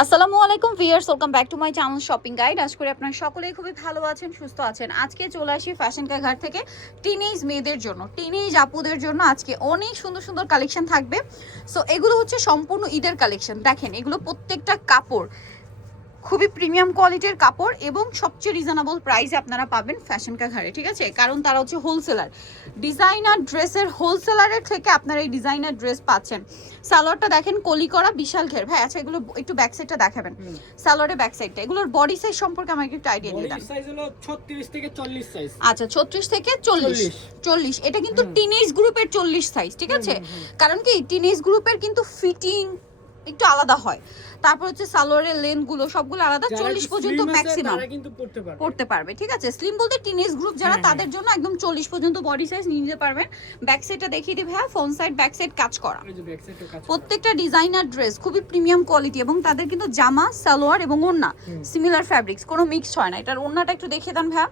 আসসালামু আলাইকুম viewers, welcome back to my channel shopping guide. আশা করি আপনারা সকলেই খুবই ভালো আছেন, সুস্থ আছেন। আজকে চলে আসি ফ্যাশন কা ঘাট থেকে টিনেজ মেয়েদের জন্য, টিনেজ আপুদের জন্য আজকে অনেক সুন্দর সুন্দর কালেকশন থাকবে। সো এগুলো হচ্ছে সম্পূর্ণ ঈদের কালেকশন। দেখেন এগুলো প্রত্যেকটা কাপড় খুবই প্রিমিয়াম কোয়ালিটির কাপড় এবং সবচেয়ে রিজনেবল প্রাইসে আপনারা পাবেন ফ্যাশন কা ঘরে, ঠিক আছে? কারণ তারা হচ্ছে হোলসেলার, ডিজাইনার ড্রেসের হোলসেলারের থেকে আপনারা এই ডিজাইনার ড্রেস পাচ্ছেন। সালোয়ারটা দেখেন কলি করা, বিশাল ঘের। ভাই আচ্ছা এগুলো একটু ব্যাক সাইডটা দেখাবেন, সালোয়ারের ব্যাক সাইডটা। এগুলোর বডি সাইজ সম্পর্কে আমাকে একটু আইডিয়া দিয়ে দেন। বডি সাইজ হলো 36 থেকে 40 সাইজ। আচ্ছা 36 থেকে 40। এটা কিন্তু টিনেজ গ্রুপের 40 সাইজ, ঠিক আছে? কারণ কি টিনেজ গ্রুপের কিন্তু ফিটিং একটু আলাদা হয়। তারপর হচ্ছে সালোয়ারের লেন্থ গুলো সবগুলো আলাদা। 40 পর্যন্ত ম্যাক্সিমাম পড়তে পারবে, ঠিক আছে? স্লিম বলতে টিনেজ গ্রুপ যারা তাদের জন্য একদম 40 পর্যন্ত বডি সাইজ নিয়ে নিতে পারবেন। ব্যাক সাইডটা দেখিয়ে দিই ভাইয়া, ফ্রন্ট সাইড ব্যাক সাইড কাজ করা, প্রত্যেকটা ডিজাইনার ড্রেস খুবই প্রিমিয়াম কোয়ালিটি এবং তাদের কিন্তু জামা সালোয়ার এবং ওড়না সিমিলার ফ্যাব্রিক্স, কোনো মিক্সড হয় না। এটার ওড়নাটা একটু দেখিয়ে দেন ভাইয়া।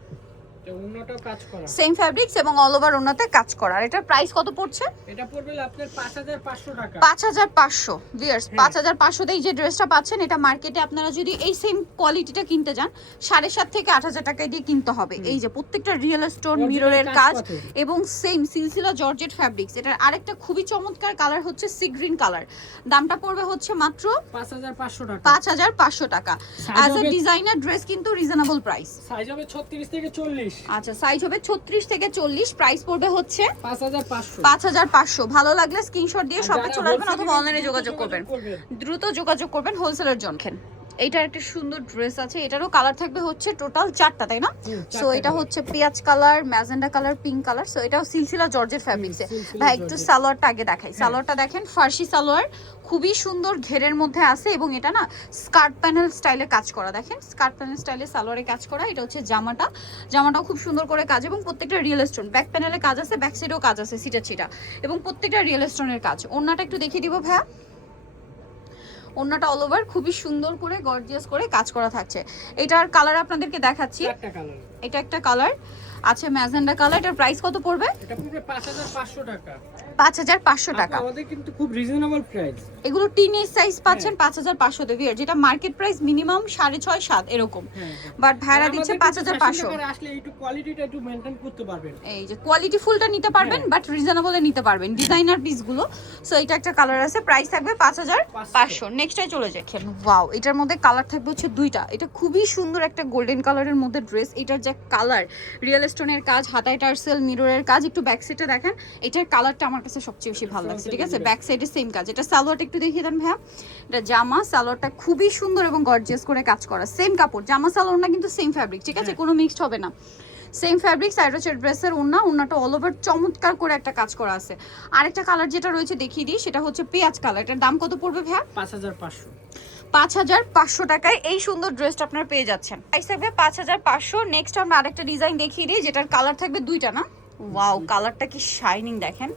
সেম ফ্যাব্রিক্স এবং অল ওভার ওনাতে কাজ করা। আর এটার প্রাইস কত পড়ছে? এটা পড়বে আপনার 5500 টাকা। 5500 ভিউয়ার্স, 5500 তে এই যে ড্রেসটা পাচ্ছেন, এটা মার্কেটে আপনারা যদি এই সেম কোয়ালিটিটা কিনতে যান 7.5 থেকে 8000 টাকা দিয়ে কিনতে হবে। এই যে প্রত্যেকটা রিয়েল স্টোন মিররের কাজ এবং সেম সিলসিলা জর্জেট ফ্যাব্রিক্স। এটার আরেকটা খুবই চমৎকার কালার হচ্ছে সি গ্রিন কালার। দামটা পড়বে হচ্ছে মাত্র 5500 টাকা। 5500 টাকা। অ্যাজ আ ডিজাইনার ড্রেস কিন্তু রিজনেবল প্রাইস। সাইজ হবে 36 থেকে 40। আচ্ছা সাইজ হবে 36 থেকে 40, প্রাইস পড়বে হচ্ছে 5500। 5500। ভালো লাগলে স্ক্রিনশট দিয়ে শপে চলে আসবেন অথবা অনলাইনে যোগাযোগ করবেন। দ্রুত যোগাযোগ করবেন হোলসেলের জন্য। এইটার একটা সুন্দর ড্রেস আছে, এটারও কালার থাকবে হচ্ছে টোটাল 4টা, তাই না? সো এটা হচ্ছে পেঁয়াজ colour, magenta colour, pink colour. So এটাও সিলসিলা জর্জেট ফ্যাব্রিক্সে। ভাই একটু সালোয়ারটা আগে দেখাই। সালোয়ারটা দেখেন, ফার্সি সালোয়ার, খুবই সুন্দর ঘেরের মধ্যে আছে এবং এটা না স্কার্ট প্যানেল স্টাইলে কাজ করা। দেখেন স্কার্ট প্যানেল স্টাইলে সালোয়ারে কাজ করা। এটা হচ্ছে জামাটাও খুব সুন্দর করে কাজ এবং প্রত্যেকটা রিয়েল স্টোন। ব্যাক প্যানেলে কাজ আছে, ব্যাক সাইডেও কাজ আছে সিটা চিটা এবং প্রত্যেকটা রিয়েল স্টোনের কাজ। ওড়নাটা একটু দেখিয়ে দিব ভাইয়া। ওড়নাটা অল ওভার খুবই সুন্দর করে গর্জিয়াস করে কাজ করা থাকছে। এটার কালার আপনাদেরকে দেখাচ্ছি। এটা একটা কালার আছে ম্যাজেন্ডা কালার। এটার প্রাইস কত পড়বে? এটা পড়বে 5500 টাকা। 5500 টাকা। আমাদের কিন্তু খুব রিজনেবল প্রাইস। এগুলো টিনেজ সাইজ পাচ্ছেন 5500 তে ভিউয়ার, যেটা মার্কেট প্রাইস মিনিমাম 6.5 7 এরকম, বাট ভাড়া দিচ্ছে 5500। আসলে একটু কোয়ালিটিটা একটু মেইনটেইন করতে পারবেন। এই যে কোয়ালিটি ফুলটা নিতে পারবেন, বাট রিজনেবলে নিতে পারবেন ডিজাইনার পিসগুলো। সো এটা একটা কালার আছে, প্রাইস থাকবে 5500। নেক্সটে চলে যাই। ওয়াও, এটার মধ্যে কালার থাকবে হচ্ছে দুইটা। এটা খুবই সুন্দর একটা গোল্ডেন কালারের মধ্যে ড্রেস। এটার যে কালার, রিয়েল স্টোনের কাজ, হাতায় টার্সেল, মিররের কাজ। একটু ব্যাক সাইডে দেখেন, এটার কালারটা আমার কাছে সবচেয়ে বেশি ভালো লাগছে, ঠিক আছে? ব্যাক সাইডে সেম কাজ। এটা সালোয়ারটা একটু দেখিয়ে দেন ভাইয়া। এটা জামা, সালোয়ারটা খুবই সুন্দর এবং গর্জিয়াস করে কাজ করা। সেম কাপড়, জামা সালোয়ার না কিন্তু সেম ফ্যাব্রিক, ঠিক আছে? কোনো মিক্সড হবে না, সেম ফ্যাব্রিক। সাইড হচ্ছে ড্রেসের ওড়নাটা অল ওভার চমৎকার করে একটা কাজ করা আছে। আরেকটা কালার যেটা রয়েছে দেখিয়ে দিই, সেটা হচ্ছে পেঁয়াজ কালার। এটার দাম কত পড়বে ভাইয়া? 5500। 5500 টাকায় এই সুন্দর ড্রেসটা আপনারা পেয়ে যাচ্ছেন। প্রাইস থাকবে 5500। নেক্সট আমরা আরেকটা ডিজাইন দেখিয়ে দিই, যেটার কালার থাকবে দুইটা, না? ওয়াও, কালারটা কি শাইনিং দেখেন,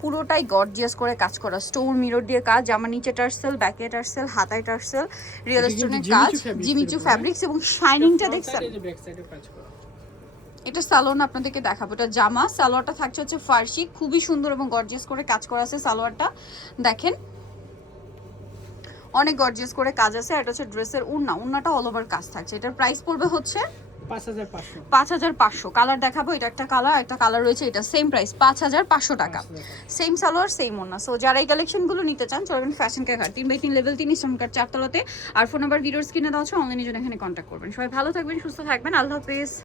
পুরোটাই গর্জিয়াস করে কাজ করা। স্টোন মিরর দিয়ে কাজ, জামা নিচে টার্সেল, ব্যাকে টার্সেল, হাতায় টার্সেল, রিয়েল স্টোনের কাজ, জিমিচু ফ্যাব্রিক্স এবং শাইনিংটা দেখছেন। এটা সালোয়ার আপনাদেরকে দেখাবো। এটা জামা, সালোয়ারটা থাকছে হচ্ছে ফার্সি, খুবই সুন্দর এবং গর্জিয়াস করে কাজ করা আছে। সালোয়ারটা দেখেন অনেক গর্জিয়াস করে কাজ আছে। এটা হচ্ছে ড্রেসের ওড়নাটা অল ওভার কাজ থাকছে। এটার প্রাইস পড়বে হচ্ছে 5500। কালার দেখাবো, এটা একটা কালার রয়েছে, এটা সেম প্রাইস 5500 টাকা। সেম সালোয়ার সেম ওড়না। সো যারা এই কালেকশনগুলো নিতে চান চলবেন ফ্যাশন কা ঘাট 3/3 লেভেল 3 ইস্টার্ন 4 তলাতে। আর ফোন নাম্বার ভিডিওর স্ক্রিনে দেওয়া আছে, অনলাইনে জন্য এখানে কন্ট্যাক্ট করবেন। সবাই ভালো থাকবেন, সুস্থ থাকবেন, আল্লাহ হাফেজ।